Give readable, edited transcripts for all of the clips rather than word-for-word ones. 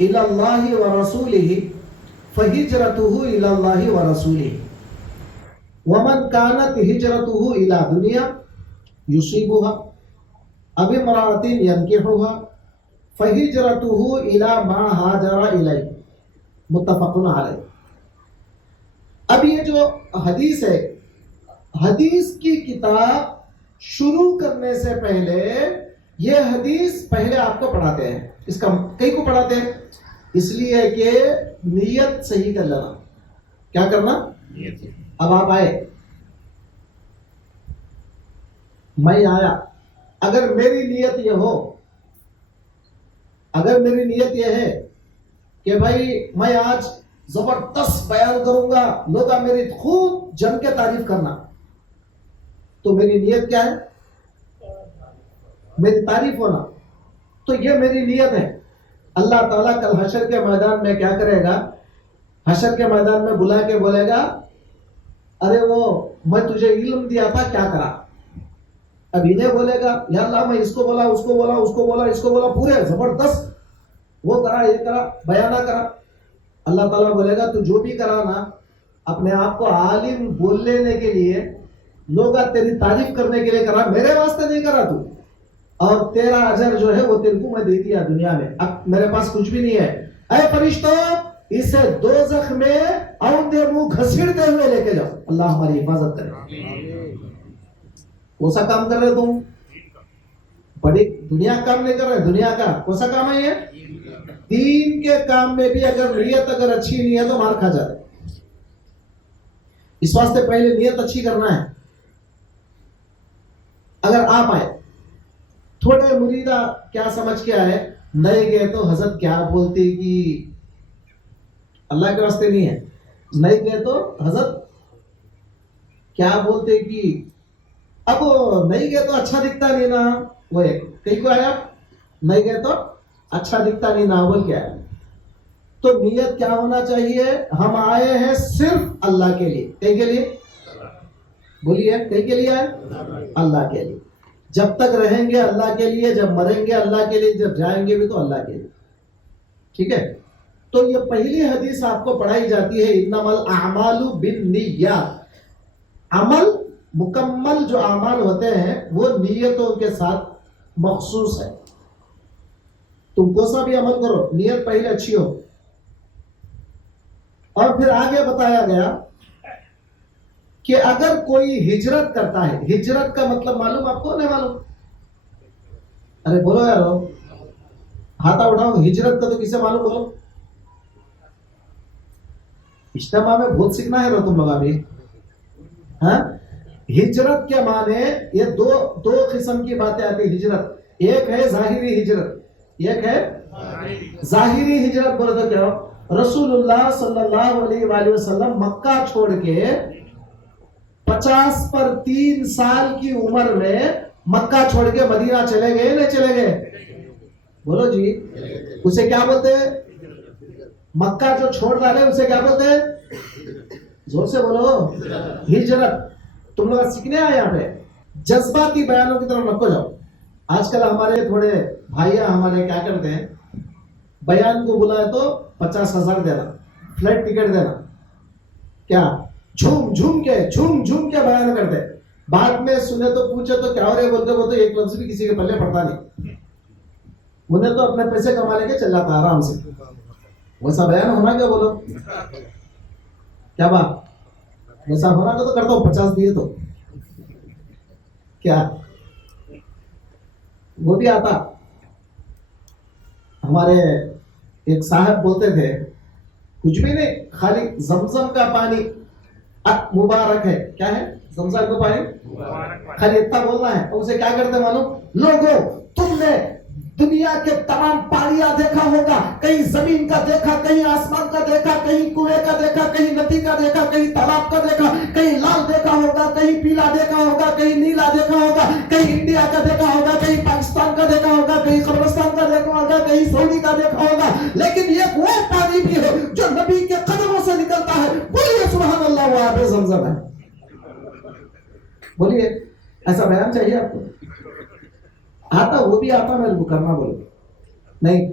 إلى الله ورسوله فهجرته إلى الله ورسوله ومن كانت هجرته إلى دنيا يصيبها أو امرأة ينكحها فهجرته إلى ما هاجر إليه متفق علیہ. اب یہ جو حدیث ہے، حدیث کی کتاب شروع کرنے سے پہلے یہ حدیث پہلے آپ کو پڑھاتے ہیں. اس کا کئی کو پڑھاتے ہیں اس لیے کہ نیت صحیح کر لینا. کیا کرنا؟ اب آپ آئے، میں آیا، اگر میری نیت یہ ہو، اگر میری نیت یہ ہے کہ بھائی میں آج زبردست بیان کروں گا، لوگ میری خوب جم کے تعریف کرنا، تو میری نیت کیا ہے؟ میری تعریف ہونا. تو یہ میری نیت ہے. اللہ تعالیٰ کل حشر کے میدان میں کیا کرے گا؟ حشر کے میدان میں بلا کے بولے گا ارے وہ میں تجھے علم دیا تھا کیا کرا؟ اب انہیں بولے گا یا اللہ میں اس کو بولا، اس کو بولا، اس کو بولا، اس کو بولا، پورے زبردست وہ کرا، یہ کرا، بیانہ کرا. اللہ تعالیٰ بولے گا تو جو بھی کرا نا، اپنے آپ کو عالم بول لینے کے لیے، لوگ تیری تعریف کرنے کے لیے کرا، میرے واسطے نہیں کرا تو، اور تیرا اجر جو ہے وہ تیرے کو میں دے دیا دنیا میں، اب میرے پاس کچھ بھی نہیں ہے. اے فرشتوں اسے دوزخ میں اوندے منہ گھسیڑتے ہوئے لے کے جاؤ. اللہ ہماری حفاظت کرے. کون سا کام کر رہے تم؟ بڑی دنیا کام نہیں کر رہے. دنیا کا کون سا کام ہے یہ؟ دین کے کام میں بھی اگر نیت اگر اچھی نہیں ہے تو مار کھا جاتے. اس واسطے پہلے نیت اچھی کرنا ہے. اگر آپ آئے تھوڑے مریدہ کیا سمجھ کے آئے، نہیں گئے تو حضرت کیا بولتے کہ اللہ کے واسطے نہیں ہے، نہیں گئے تو حضرت کیا بولتے کہ اب نہیں گئے تو اچھا دکھتا نہیں نا. وہ کہیں کو آیا نہیں گئے تو اچھا دکھتا نہیں نا بول کیا ہے. تو نیت کیا ہونا چاہیے؟ ہم آئے ہیں صرف اللہ کے لیے. کہیں کے لیے؟ بولیے کہیں کے لیے آئے؟ اللہ کے لیے. جب تک رہیں گے اللہ کے لیے، جب مریں گے اللہ کے لیے، جب جائیں گے بھی تو اللہ کے لیے. ٹھیک ہے. تو یہ پہلی حدیث آپ کو پڑھائی جاتی ہے انما الاعمال بالنیات. عمل مکمل جو اعمال ہوتے ہیں وہ نیتوں کے ساتھ مخصوص ہے. تم کو سا بھی عمل کرو، نیت پہلے اچھی ہو. اور پھر آگے بتایا گیا کہ اگر کوئی ہجرت کرتا ہے، ہجرت کا مطلب معلوم آپ کو نہیں معلوم؟ ارے بولو یارو، ہاتھا اٹھاؤ. ہجرت کا تو کسے معلوم؟ بولو. اجتماع میں بہت سیکھنا ہے رو تم لوگ ابھی. ہاں، ہجرت کے معنی یہ دو قسم کی باتیں آتی. ہجرت ایک ہے ظاہری ہجرت، ایک ہے ظاہری ہجرت. بولے تو کیا؟ رسول اللہ صلی اللہ علیہ وآلہ وسلم مکہ چھوڑ کے 50 پر 3 سال کی عمر میں مکہ چھوڑ کے مدینہ چلے گئے، نہیں چلے گئے؟ بولو جی. اسے کیا بولتے ہیں؟ مکہ جو چھوڑ ڈالے اسے کیا بولتے ہیں؟ زور سے بولو. ہجرت. تم لوگ سیکھنے آئے یہاں پہ، جذباتی بیانوں کی طرف نکو جاؤ. آج کل ہمارے تھوڑے بھائی ہمارے کیا کرتے ہیں، بیان کو بلائے تو 50,000 دینا، فلائٹ ٹکٹ دینا، کیا جھوم جھوم کے بیان کرتے. بعد میں سنے تو پوچھے تو کیا ہو رہے بولتے، وہ تو ایک لفظ بھی کسی کے پلے پڑتا نہیں. انہیں تو اپنے پیسے کما لے کے چل جاتا آرام سے. ویسا بیان ہونا کیا؟ بولو کیا بات؟ ویسا ہونا تو کرتا ہوں. 50 دیے تو کیا وہ بھی آتا. ہمارے ایک صاحب بولتے تھے کچھ بھی نہیں، خالی زمزم کا پانی مبارک ہے. کیا ہے؟ زمزم کا پانی خالی اتنا بولنا ہے. اور اسے کیا کرتے معلوم؟ لوگوں تم نے دنیا کے تمام پانیاں دیکھا ہوگا، کہیں زمین کا دیکھا، کہیں آسمان کا دیکھا، کہیں کنویں کا دیکھا، کہیں ندی کا دیکھا، کہیں تالاب کا دیکھا، کہیں لال دیکھا ہوگا، کہیں پیلا دیکھا ہوگا، کہیں نیلا دیکھا ہوگا، کہیں انڈیا کا دیکھا ہوگا، کہیں پاکستان کا دیکھا ہوگا، کہیں قبرستان کا دیکھا ہوگا، کہیں سعودی کا دیکھا ہوگا. لیکن یہ وہ پانی بھی ہے جو نبی کے قدموں سے نکلتا ہے. بولیے سبحان اللہ. وہ آب زمزم ہے. بولیے ایسا بیان چاہیے آپ کو؟ آتا وہ بھی آتا، میں کرنا بولے نہیں.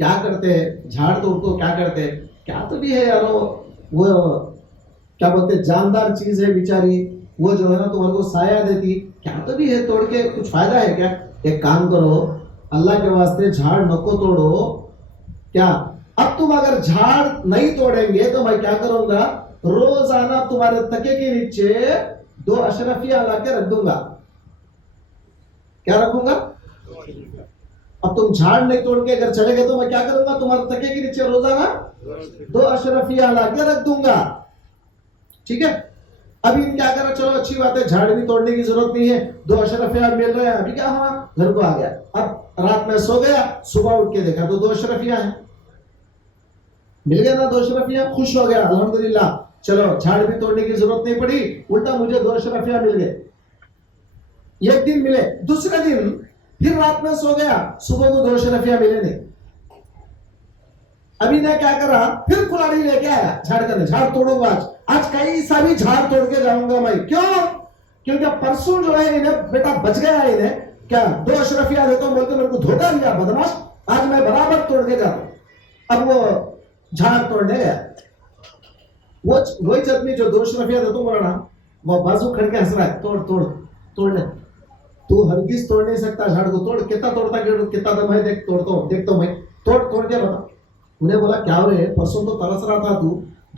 کیا کرتے ہیں جھاڑ توڑ کو کیا کرتے ہیں کیا تو بھی ہے یارو وہ کیا بولتے جاندار چیز ہے بیچاری وہ جو ہے نا تمہارے کو سایہ دیتی کیا تو بھی ہے توڑ کے کچھ فائدہ ہے کیا ایک کام کرو اللہ کے واسطے جھاڑ نکو توڑو کیا اب تم اگر جھاڑ نہیں توڑیں گے تو میں کیا کروں گا روزانہ تمہارے تکے کے نیچے 2 اشرفیہ لا کے رکھ دوں گا کیا رکھوں گا اب تم جھاڑ نہیں توڑ کے اگر چلے گئے تو میں کیا کروں گا تمہارے تکے کے نیچے روزانہ 2 اشرفیہ لا کے رکھ دوں گا ٹھیک ہے ابھی کیا کرا چلو اچھی بات ہے جھاڑ بھی توڑنے کی ضرورت نہیں ہے 2 اشرفیہ مل رہے ہیں ابھی کیا ہوا گھر کو آ گیا اب رات میں سو گیا صبح اٹھ کے دیکھا تو 2 اشرفیہ ہیں مل گیا نا 2 اشرفیہ خوش ہو گیا الحمدللہ چلو جھاڑ بھی توڑنے کی ضرورت نہیں پڑی الٹا مجھے 2 اشرفیہ مل گئے ایک دن ملے دوسرے دن پھر رات میں سو گیا صبح کو 2 اشرفیہ ملے نہیں ابھی نے کیا کرا پھر کلاڑی لے کے آیا جھاڑ کرنے جھاڑ توڑوں گا آج کئی سا بھی جھاڑ توڑ کے جاؤں گا میں کیوں کیونکہ پرسوں جو ہے انہیں بیٹا بچ گیا انہیں کیا 2 اشرفیہ دیتا ہوں بولتے میرے کو دھوکہ دیا بدماش آج میں برابر توڑ کے جاتا ہوں اب وہ جھاڑ توڑنے گیا وہی آدمی جو 2 اشرفیہ دیتا ہوں بولا نا وہ بازو کھڑ کے ہنس رہا ہے توڑ لے تو ہرگز توڑ نہیں سکتا جھاڑ کو توڑ کتنا توڑتا کتنا دم ہے دیکھتا ہوں میں توڑ کے بتا انہیں بولا کیا ہو رہے پرسوں تو ترس رہا تھا تو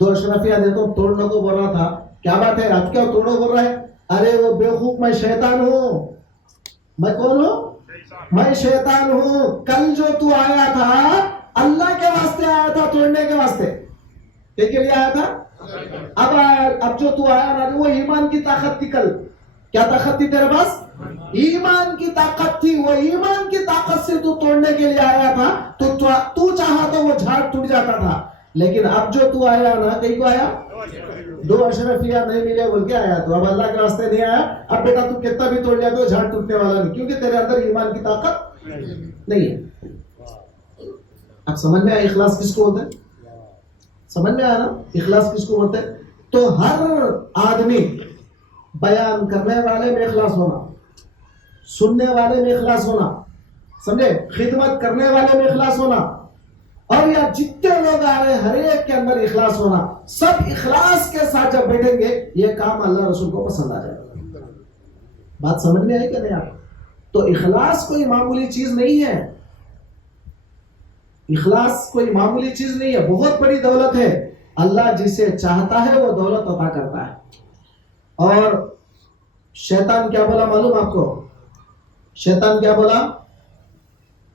2 اشرفیہ دیتا ہوں توڑنے کو بول رہا تھا کیا بات ہے آج کیا توڑو بول رہا ہے ارے وہ بیوقوف میں شیطان ہوں میں کون ہوں میں شیطان ہوں کل جو تو آیا تھا اللہ کے واسطے آیا تھا توڑنے کے واسطے کے لیے آیا تھا اب جو تو آیا نا وہ ایمان کی طاقت تھی کل کیا طاقت تھی تیرے پاس ایمان کی طاقت تھی وہ ایمان کی طاقت سے تو توڑنے کے لیے آیا تھا تو چاہا تو وہ جھاڑ ٹوٹ جاتا تھا لیکن اب جو تو آیا نا کہیں کو آیا 2 اشرفیہ نہیں ملے بول کے آیا تو اب اللہ کے واسطے نہیں آیا اب بیٹا تو کتنا بھی توڑ لیا تو جھاڑ ٹوٹنے والا نہیں کیونکہ تیرے اندر ایمان کی طاقت نہیں ہے اب سمجھ میں آیا اخلاص کس کو ہوتا ہے سمجھ میں آیا نا اخلاص کس کو ہوتا ہے تو ہر آدمی بیان کرنے والے میں اخلاص ہونا سننے والے میں اخلاص ہونا سمجھے خدمت کرنے والے میں اخلاص ہونا اور یا جتنے لوگ آ رہے ہیں ہر ایک کے اندر اخلاص ہونا سب اخلاص کے ساتھ جب بیٹھیں گے یہ کام اللہ رسول کو پسند آ جائے گا بات سمجھ میں آئی کہ نہیں آپ تو اخلاص کوئی معمولی چیز نہیں ہے اخلاص کوئی معمولی چیز نہیں ہے بہت بڑی دولت ہے اللہ جسے چاہتا ہے وہ دولت عطا کرتا ہے اور شیطان کیا بولا معلوم آپ کو شیطان کیا بولا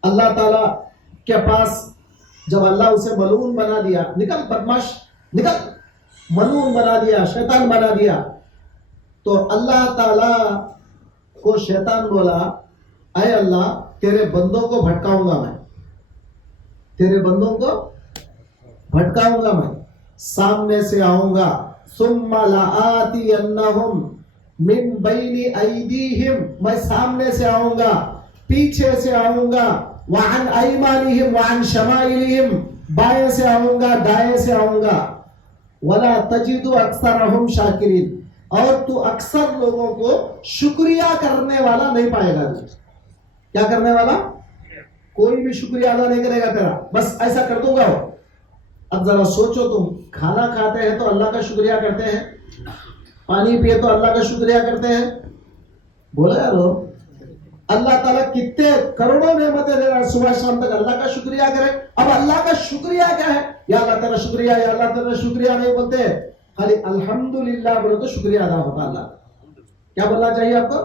اللہ تعالی کے پاس جب اللہ اسے ملعون بنا دیا نکل بدماش نکل ملعون بنا دیا شیطان بنا دیا تو اللہ تعالی کو شیطان بولا اے اللہ تیرے بندوں کو بھٹکاؤں گا میں تیرے بندوں کو بھٹکاؤں گا میں سامنے سے آؤں گا ثم لآتینہم من بین ایدیہم میں سامنے سے آؤں گا پیچھے سے آؤں گا وعن ایمانہم وعن شمائلہم بائیں سے آؤں گا دائیں سے آؤں گا ولا تجد اکثرہم شاکرین اور تو اکثر لوگوں کو شکریہ کرنے والا نہیں پائے گا کیا کرنے والا کوئی بھی شکریہ ادا نہیں کرے گا تیرا بس ایسا کر دوں گا اب ذرا سوچو تم کھانا کھاتے ہیں تو اللہ کا شکریہ کرتے ہیں پانی پیے تو اللہ کا شکریہ کرتے ہیں بولا یارو اللہ تعالیٰ کتنے کروڑوں نعمتیں دے رہا ہے صبح شام تک اللہ کا شکریہ کرے اب اللہ کا شکریہ کیا ہے یا اللہ تعالیٰ شکریہ یا اللہ تعالیٰ شکریہ نہیں بولتے خالی الحمدللہ بولے تو شکریہ ادا ہوتا اللہ کیا بولنا چاہیے آپ کو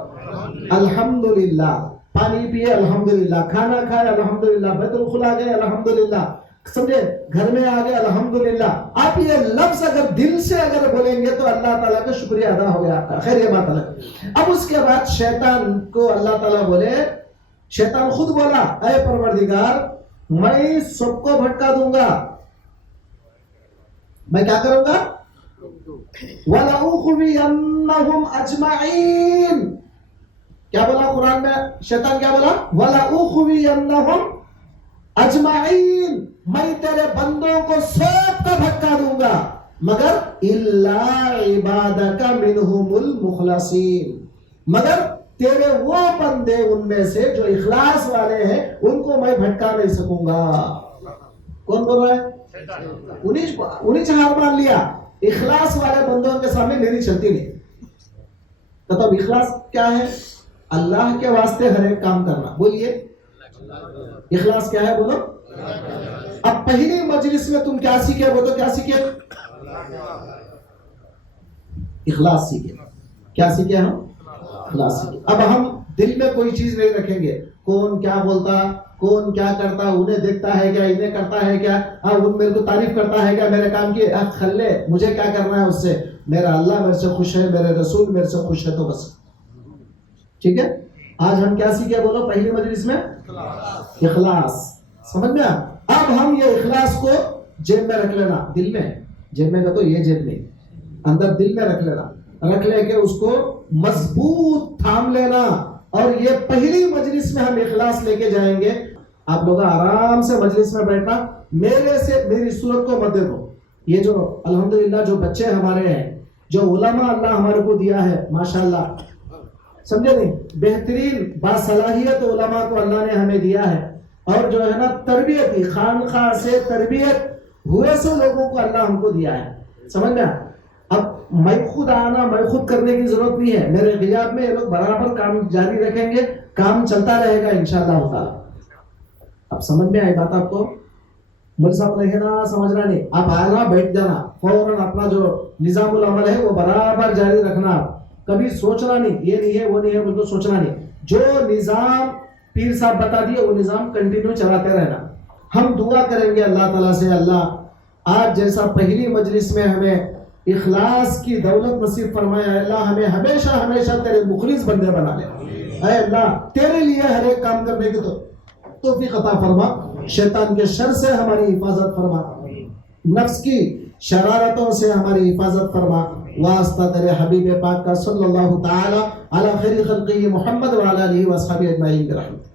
الحمدللہ پانی پیے الحمدللہ کھانا کھائے الحمدللہ بیت الخلا گئے الحمدللہ سمجھے گھر میں آگے الحمدللہ آپ یہ لفظ اگر دل سے اگر بولیں گے تو اللہ تعالیٰ کا شکریہ ادا ہو گیا آپ کا خیر یہ بات الگ اب اس کے بعد شیطان کو اللہ تعالیٰ بولے شیطان خود بولا اے پروردگار میں سب کو بھٹکا دوں گا میں کیا کروں گا وَلَأُغْوِيَنَّهُمْ أَجْمَعِينَ کیا بولا قرآن میں شیطان کیا بولا وَلَأُغْوِيَنَّهُمْ أَجْمَعِينَ میں تیرے بندوں کو سب کا بھٹکا دوں گا مگر إِلَّا عِبَادَكَ مِنْهُمُ الْمُخْلَصِينَ مگر تیرے وہ بندے ان میں سے جو اخلاص والے ہیں ان کو میں بھٹکا نہیں سکوں گا کون بول رہا ہے؟ انہیں ہار مان لیا. اخلاص والے بندوں کے سامنے میری چلتی نہیں. تب اخلاص کیا ہے؟ اللہ کے واسطے ہر ایک کام کرنا. بولیے اخلاص کیا ہے؟ بولو. اب پہلی مجلس میں تم کیا سیکھے؟ بولو کیا سیکھے؟ اخلاص سیکھے. کیا سیکھے ہم؟ اخلاص سیکھے. اب ہم دل میں کوئی چیز نہیں رکھیں گے. کون کیا بولتا، کون کیا کرتا، انہیں دیکھتا ہے کیا، انہیں کرتا ہے کیا، ان میرے کو تعریف کرتا ہے کیا میرے کام کی، خلے مجھے کیا کرنا ہے اس سے؟ میرا اللہ میرے سے خوش ہے، میرے رسول میرے سے خوش ہے، تو بس. ٹھیک ہے. آج ہم کیا سیکھے؟ بولو پہلی مجلس میں اخلاص. سمجھ میں؟ اب ہم یہ اخلاص کو جیب میں رکھ لینا. دل میں، جیب میں کا تو یہ جیب نہیں، اندر دل میں رکھ لینا. رکھ لے کے اس کو مضبوط تھام لینا. اور یہ پہلی مجلس میں ہم اخلاص لے کے جائیں گے. آپ لوگ آرام سے مجلس میں بیٹھنا. میرے سے میری صورت کو مت دیکھو. یہ جو الحمدللہ جو بچے ہمارے ہیں، جو علماء اللہ ہمارے کو دیا ہے، ماشاءاللہ، سمجھے نہیں، بہترین باصلاحیت علماء کو اللہ نے ہمیں دیا ہے. اور جو ہے نا تربیت ہی خانقاہ سے تربیت ہوئے سے لوگوں کو اللہ ہم کو دیا ہے. سمجھ میں؟ اب میں خود آنا، میں خود کرنے کی ضرورت نہیں ہے. میرے غیاب میں یہ لوگ برابر کام جاری رکھیں گے، کام چلتا رہے گا انشاءاللہ تعالی. اب سمجھ میں آئی بات آپ کو؟ مجھ صاحب رہنا سمجھنا نہیں. آپ آنا بیٹھ جانا، فوراً اپنا جو نظام العمل ہے وہ برابر جاری رکھنا. کبھی سوچنا نہیں یہ نہیں ہے وہ نہیں ہے بالکل سوچنا نہیں. جو نظام پیر صاحب بتا دیے وہ نظام کنٹینیو چلاتے رہنا. ہم دعا کریں گے اللہ تعالیٰ سے، اللہ آج جیسا پہلی مجلس میں ہمیں اخلاص کی دولت نصیب فرمایا. اللہ ہمیں ہمیشہ ہمیشہ تیرے مخلص بندے بنا لے. اے اللہ تیرے لیے ہر ایک کام کرنے کی توفیق عطا فرما. شیطان کے شر سے ہماری حفاظت فرما. نفس کی شرارتوں سے ہماری حفاظت فرما. واسطہ تیرے حبیب پاک کا صلی اللہ تعالی علی خیر خلقہ محمد وعلی آلہ وصحبہ اجمعین برحمتہ.